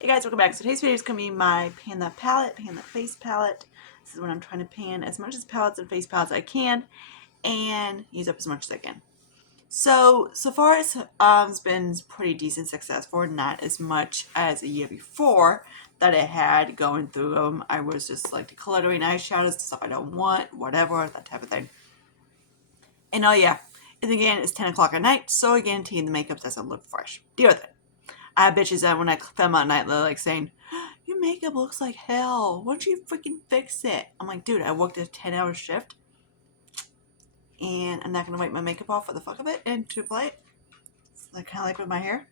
Hey guys, welcome back. So today's video is going to be my pan that palette, pan that face palette. This is when I'm trying to pan as much as palettes and face palettes I can and use up as much as I can. So far it's been pretty decent successful, not as much as a year before that I had going through them. I was just like decluttering eyeshadows, stuff I don't want, whatever, that type of thing. And oh yeah, and again, it's 10 o'clock at night, so I guarantee the makeup doesn't look fresh. Deal with it. I have bitches that when I film at night, they're like saying, your makeup looks like hell. Why don't you freaking fix it? I'm like, dude, I worked a 10-hour shift and I'm not going to wipe my makeup off for the fuck of it and to apply it. It's like, kind of like with my hair.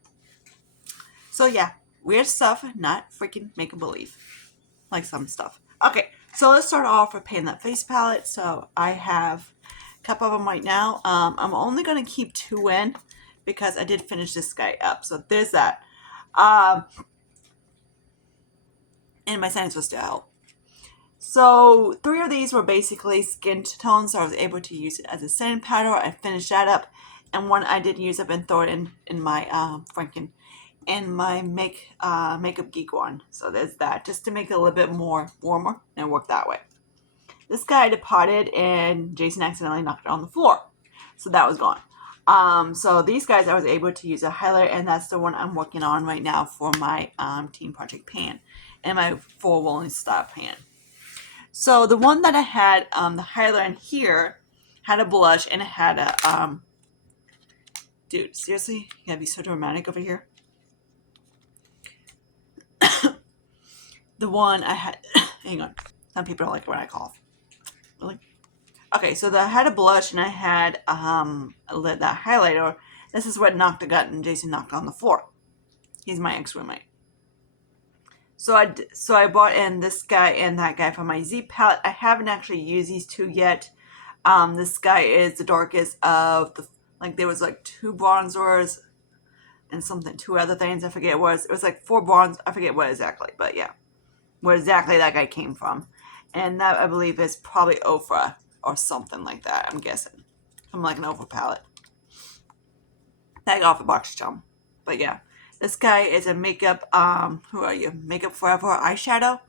So yeah, weird stuff, not freaking make a believe. Like some stuff. Okay, so let's start off with painting that face palette. So I have a couple of them right now. I'm only going to keep 2 in because I did finish this guy up. So there's that. And my sinus was still out. So 3 of these were basically skin tones, so I was able to use it as a setting powder. I finished that up, and one I did use up and throw it in my makeup geek one. So there's that, just to make it a little bit more warmer and work that way. This guy departed, and Jason accidentally knocked it on the floor, so that was gone. So these guys I was able to use a highlighter, and that's the one I'm working on right now for my Team Project pan and my full rolling style pan. So the one that I had, the highlighter in here, had a blush and it had a, dude, seriously? You gotta be so dramatic over here. The one I had, hang on, some people don't like it when I cough. Really? Okay, so I had a blush and I had that highlighter. This is what knocked the gut and Jason knocked on the floor. He's my ex-roommate. So I bought in this guy and that guy for my Z palette. I haven't actually used these 2 yet. This guy is the darkest of the, like there was like 2 bronzers and 2 other things. I forget what it was like 4 bronze. I forget what exactly, but yeah, where exactly that guy came from. And that I believe is probably Ofra or something like that. I'm guessing. I'm like an Ofra palette. That got off the box chum. But yeah. This guy is a makeup, who are you? Makeup Forever eyeshadow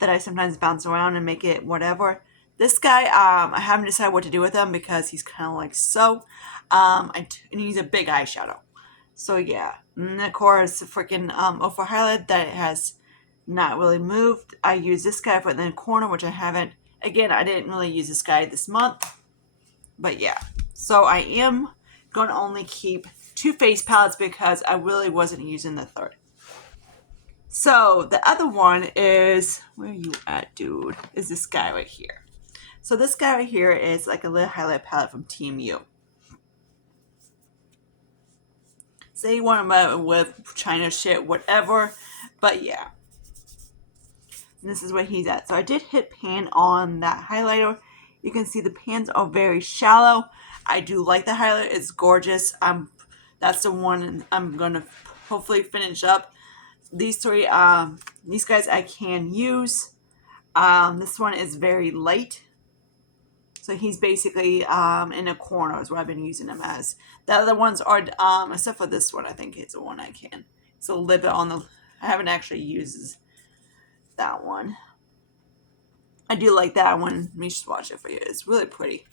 that I sometimes bounce around and make it whatever. This guy, I haven't decided what to do with him because he's kind of like so. And he's a big eyeshadow. So yeah. And of course, freaking Ofra highlight that has not really moved. I use this guy for the corner, which I haven't. Again, I didn't really use this guy this month. But yeah. So I am going to only keep 2 face palettes because I really wasn't using the 3rd. So the other one is, where are you at, dude? Is this guy right here. So this guy right here is like a little highlight palette from TMU. Say you want to with China shit, whatever. But yeah. And this is where he's at. So I did hit pan on that highlighter. You can see the pans are very shallow. I do like the highlighter. It's gorgeous. That's the one I'm going to hopefully finish up. These 3, these guys I can use. This one is very light. So he's basically in a corner is what I've been using him as. The other ones are, except for this one, I think it's the one I can. It's a little bit on the, I haven't actually used that one. I do like that one. Let me just watch it for you. It's really pretty.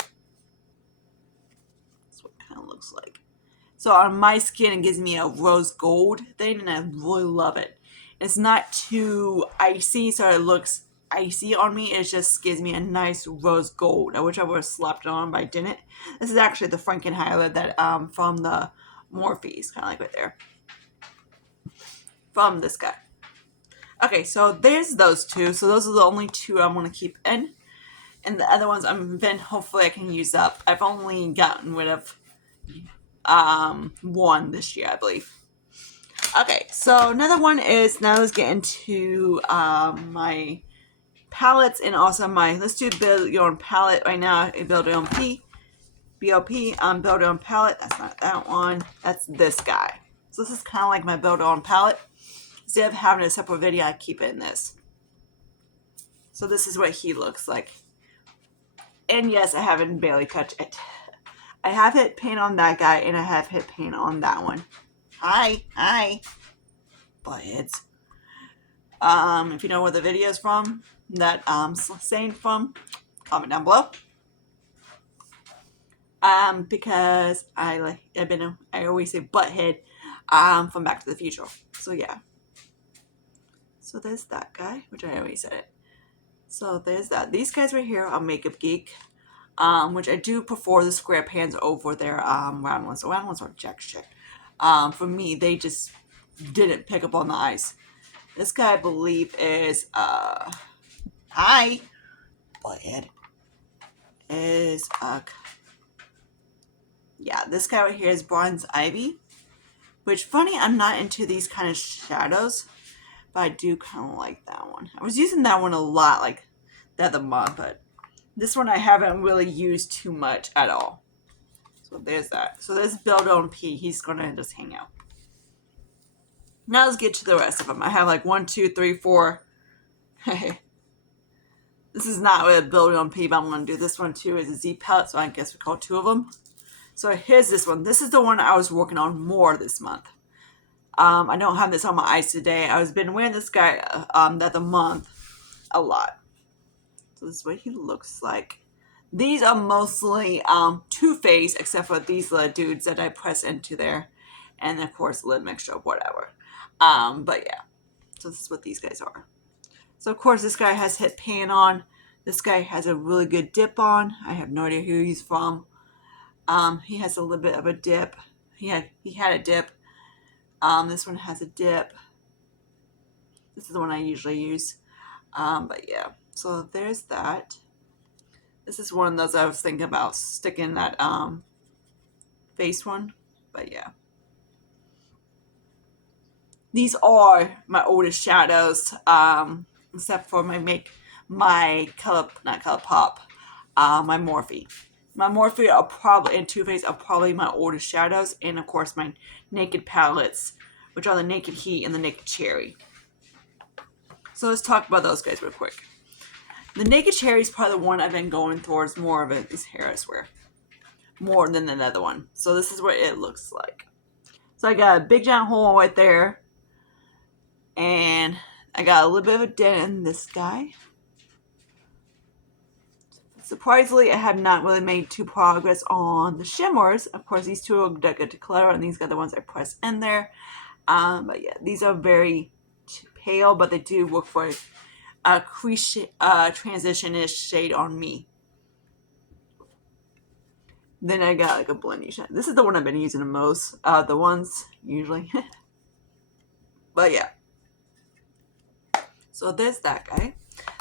That's what it kind of looks like. So on my skin, it gives me a rose gold thing, and I really love it. It's not too icy, so it looks icy on me. It just gives me a nice rose gold. I wish I would have slapped it on, but I didn't. This is actually the Franken highlight that from the Morphe's, kind of like right there. From this guy. Okay, so there's those 2. So those are the only 2 I want to keep in. And the other ones hopefully I can use up. I've only gotten rid of 1 this year, I believe. Okay, so another one is, now let's get into my palettes and also let's do build your own palette right now. Build your own BOP, build your own palette. That's not that one. That's this guy. So this is kind of like my build your own palette. Instead of having a separate video, I keep it in this. So this is what he looks like. And yes, I haven't barely touched it. I have hit paint on that guy, and I have hit paint on that one. Hi. Buttheads. If you know where the video is from, that saying from, comment down below. Because I always say butthead from Back to the Future. So yeah. So there's that guy, which I already said it. So there's that. These guys right here are Makeup Geek, which I do prefer the square pans over their round ones. The round ones are jack shit. For me, they just didn't pick up on the ice. This guy, I believe, is hi, butthead. Is yeah, this guy right here is Bronze Ivy. Which, funny, I'm not into these kind of shadows, but I do kind of like that one. I was using that one a lot, like the other month, but this one I haven't really used too much at all. So there's that. So there's Build on P. He's gonna just hang out. Now let's get to the rest of them. I have like 1, 2, 3, 4. This is not really a Build on P, but I'm gonna do this one too. Is a Z palette, so I guess we call 2 of them. So here's this one. This is the one I was working on more this month. I don't have this on my eyes today. I was been wearing this guy that the month a lot. So this is what he looks like. These are mostly Too Faced, except for these little dudes that I press into there, and of course lid mixture, whatever. But yeah, so this is what these guys are. So of course this guy has hit pan on. This guy has a really good dip on. I have no idea who he's from. He has a little bit of a dip. He had a dip. This one has a dip. This is the one I usually use. But yeah, so there's that. This is one of those I was thinking about sticking that face one. But yeah. These are my oldest shadows, except for my Color, not ColourPop, my Morphe. My Morphe are probably, and Too Faced are probably my oldest shadows, and of course my Naked palettes, which are the Naked Heat and the Naked Cherry. So let's talk about those guys real quick. The Naked Cherry is probably the one I've been going towards more of it, this hair, I swear. More than the other one. So this is what it looks like. So I got a big giant hole right there. And I got a little bit of a dent in this guy. Surprisingly, I have not really made too progress on the shimmers. Of course, these two are good to color, and these are the ones I press in there. But yeah, these are very pale, but they do work for a crease transition-ish shade on me. Then I got like a blendy shade. This is the one I've been using the most. The ones usually. But yeah. So there's that guy.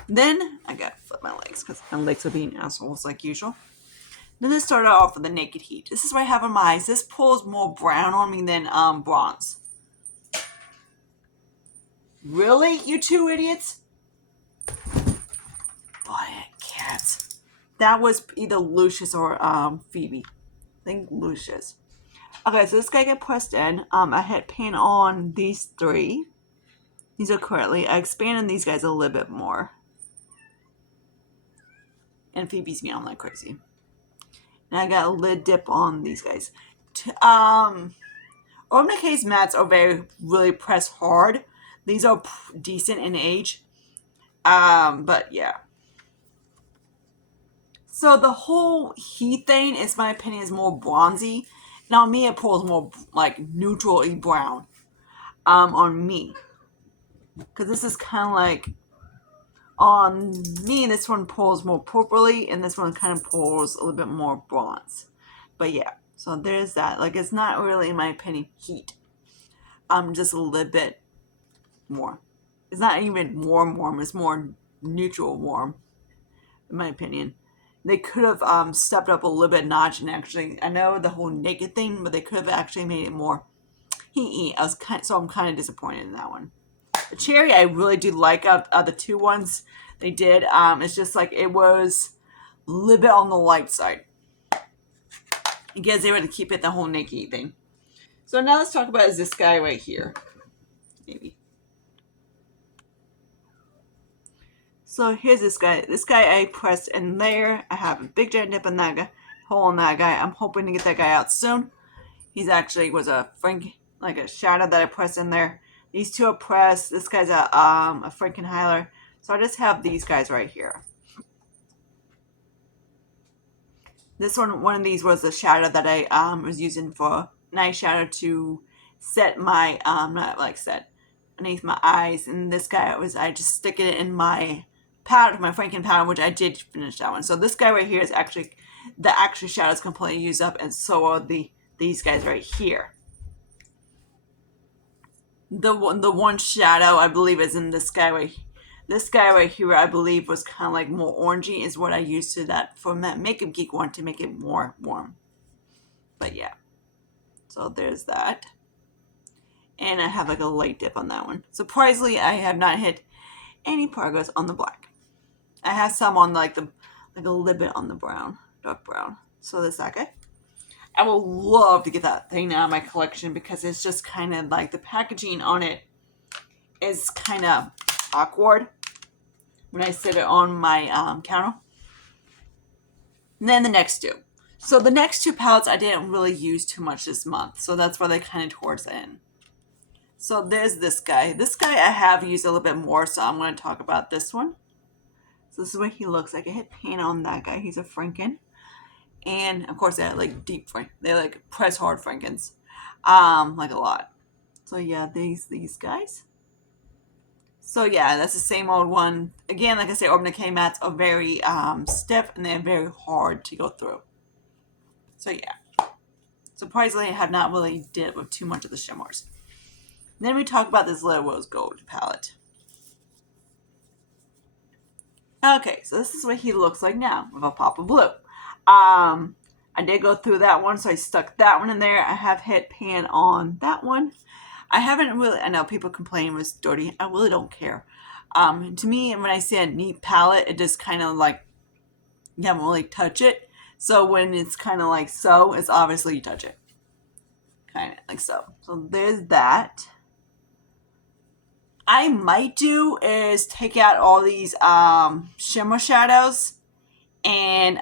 Then I gotta flip my legs because my legs are being assholes like usual. Then let's start off with the Naked Heat. This is what I have on my eyes. This pulls more brown on me than bronze. Really, you two idiots? Boy, cats. That was either Lucius or Phoebe. I think Lucius. Okay, so this guy got pressed in. I had pan on these 3. These are currently. I expanded these guys a little bit more. And Phoebe's meowing like crazy. And I got a lid dip on these guys. Urban Decay's mats are really pressed hard. These are decent in age. But yeah. So the whole heat thing, in my opinion, is more bronzy. And on me, it pulls more like neutrally brown. On me. Because this is kind of like, on me, this one pulls more purpley, and this one kind of pulls a little bit more bronze. But yeah, so there's that. Like, it's not really, in my opinion, heat. Just a little bit more. It's not even warm, it's more neutral warm, in my opinion. They could have stepped up a little bit notch, and actually, I know the whole naked thing, but they could have actually made it more heat. So I'm kind of disappointed in that one. The cherry I really do like of the 2 ones they did. It's just like it was a little bit on the light side. I guess they would keep it the whole naked thing. So now let's talk about this guy right here. Maybe. So here's this guy. This guy I pressed in there. I have a big giant dip in that guy, hole in that guy. I'm hoping to get that guy out soon. He's actually was a shadow that I pressed in there. These two are pressed. This guy's a Franken highlighter. So I just have these guys right here. This one of these was the shadow that I was using for night shadow to set my not like set underneath my eyes. And this guy I just stick it in my powder, my Franken powder, which I did finish that one. So this guy right here is actually the actual shadow is completely used up, and so are these guys right here. The one shadow I believe is in this guy right here. This guy right here, I believe, was kind of like more orangey, is what I used to that from that Makeup Geek one to make it more warm. But yeah, so there's that. And I have like a light dip on that one. Surprisingly, I have not hit any progress on the black. I have some on like a little bit on the brown, dark brown. So there's that guy. I would love to get that thing out of my collection because it's just kind of like the packaging on it is kind of awkward when I sit it on my counter. And then the next two. So the next two palettes I didn't really use too much this month, so that's why they kind of towards the end. So there's this guy. This guy I have used a little bit more, so I'm going to talk about this one. So this is what he looks like. I hit pan on that guy. He's a Franken. And of course they like deep Frank. They like press hard Frankens. Like a lot. So yeah, these guys. So yeah, that's the same old one. Again, like I say, Urban Decay mats are very stiff and they're very hard to go through. So yeah. Surprisingly, I have not really did it with too much of the shimmers. Then we talk about this Little Rose Gold palette. Okay, so this is what he looks like now with a pop of blue. I did go through that one, so I stuck that one in there. I have hit pan on that one. I haven't really, I know people complain it was dirty. I really don't care. To me, when I see a neat palette, it just kind of like, you haven't really touch it. So when it's kind of like so, it's obviously you touch it. Kind of like so. So there's that. I might do is take out all these shimmer shadows and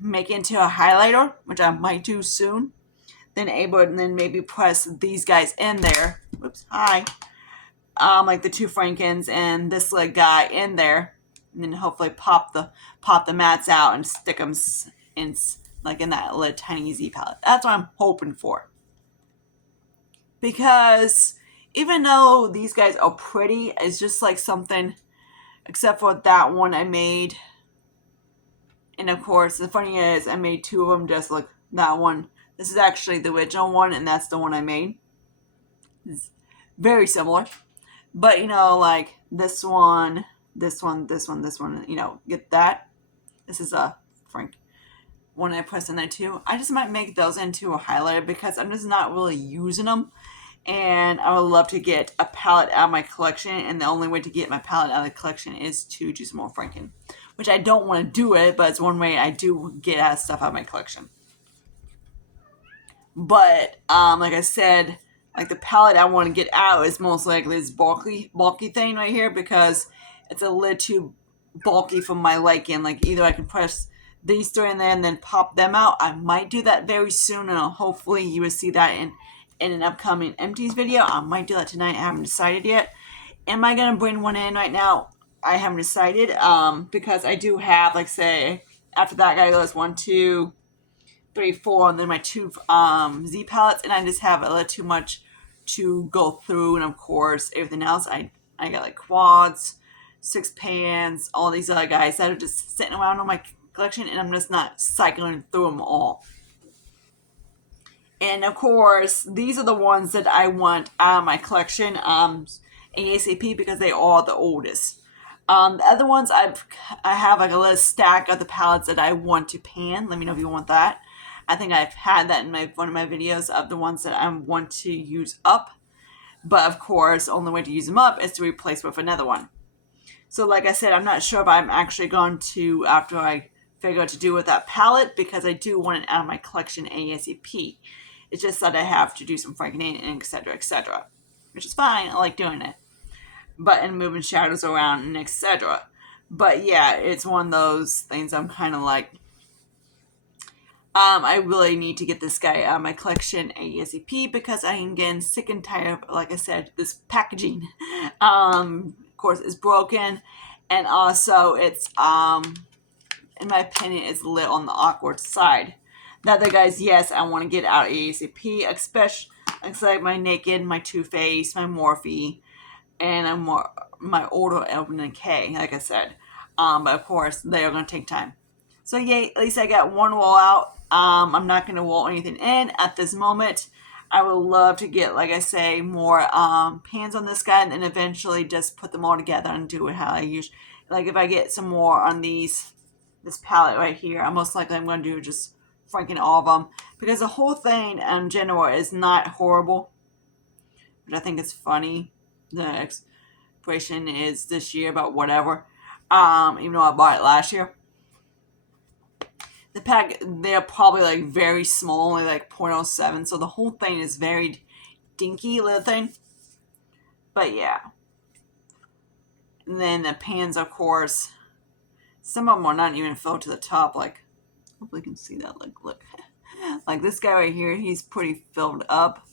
make it into a highlighter, which I might do soon. Then maybe press these guys in there. Whoops, hi. Like the two Frankens and this little guy in there, and then hopefully pop the mats out and stick them in like in that little tiny Z palette. That's what I'm hoping for. Because even though these guys are pretty, it's just like something, except for that one I made. And of course, the funny is, I made two of them just like that one. This is actually the original one, and that's the one I made. It's very similar. But, you know, like this one, this one, you know, get that. This is a Frank one I press in there too. I just might make those into a highlighter because I'm just not really using them. And I would love to get a palette out of my collection, and the only way to get my palette out of the collection is to do some more Franken. Which I don't want to do it, but it's one way I do get stuff out of my collection. But, like I said, like the palette I want to get out is most likely this bulky thing right here because it's a little too bulky for my liking. Like either I can press these three in there and then pop them out. I might do that very soon, and hopefully you will see that in an upcoming empties video. I might do that tonight. I haven't decided yet. Am I going to bring one in right now? I haven't decided because I do have, like, say, after that guy goes 1, 2, 3, 4, and then my two Z palettes, and I just have a little too much to go through. And of course, everything else, I got like quads, 6 pans, all these other guys that are just sitting around on my collection, and I'm just not cycling through them all. And of course, these are the ones that I want out of my collection ASAP because they are the oldest. The other ones I have like a little stack of the palettes that I want to pan. Let me know if you want that. I think I've had that in one of my videos of the ones that I want to use up. But of course, the only way to use them up is to replace with another one. So like I said, I'm not sure if I'm actually going to, after I figure out what to do with that palette, because I do want it out of my collection ASAP. It's just that I have to do some Frankening and etc., which is fine. I like doing it. But and moving shadows around and etc. But yeah, it's one of those things I'm kind of like, I really need to get this guy out of my collection ASAP because I am getting sick and tired of, like I said, this packaging. Of course, it's broken, and also it's, in my opinion, it's lit on the awkward side. The other guys, yes, I want to get out ASAP, especially like my Naked, my Too Faced, my Morphe, and my older Elvin and K, like I said. But of course, they are going to take time. So yay, at least I got one roll out. I'm not going to roll anything in at this moment. I would love to get, like I say, more pans on this guy, and then eventually just put them all together and do it how I usually. Like if I get some more on this palette right here, I'm most likely I'm going to do just franking all of them because the whole thing in general is not horrible, but I think it's funny. The expiration is this year, but whatever. Even though I bought it last year. The pack, they're probably like very small, only like 0.07, so the whole thing is very dinky little thing. But yeah. And then the pans, of course, some of them are not even filled to the top. Like, hopefully you can see that. Look. Like this guy right here, he's pretty filled up.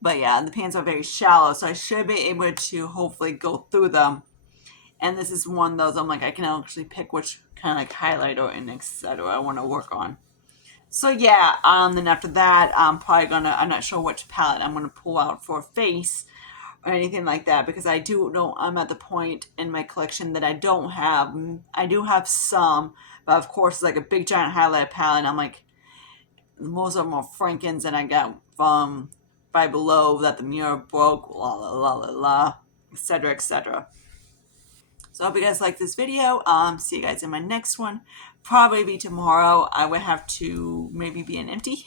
But yeah, the pans are very shallow, so I should be able to hopefully go through them. And this is one of those I'm like, I can actually pick which kind of like highlighter and etc. I want to work on. So yeah, then after that, I'm not sure which palette I'm gonna pull out for a face or anything like that because I do know I'm at the point in my collection that I do have some, but of course, like a big giant highlight palette, I'm like, most of them are Frankens, and I got from Five Below that the mirror broke, la la la la la, etc. etc. So I hope you guys like this video. See you guys in my next one. Probably be tomorrow. I would have to maybe be an empty.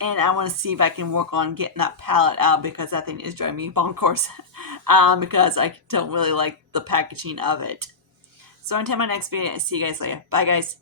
And I want to see if I can work on getting that palette out because that thing is driving me bonkers. Because I don't really like the packaging of it. So until my next video, see you guys later. Bye guys.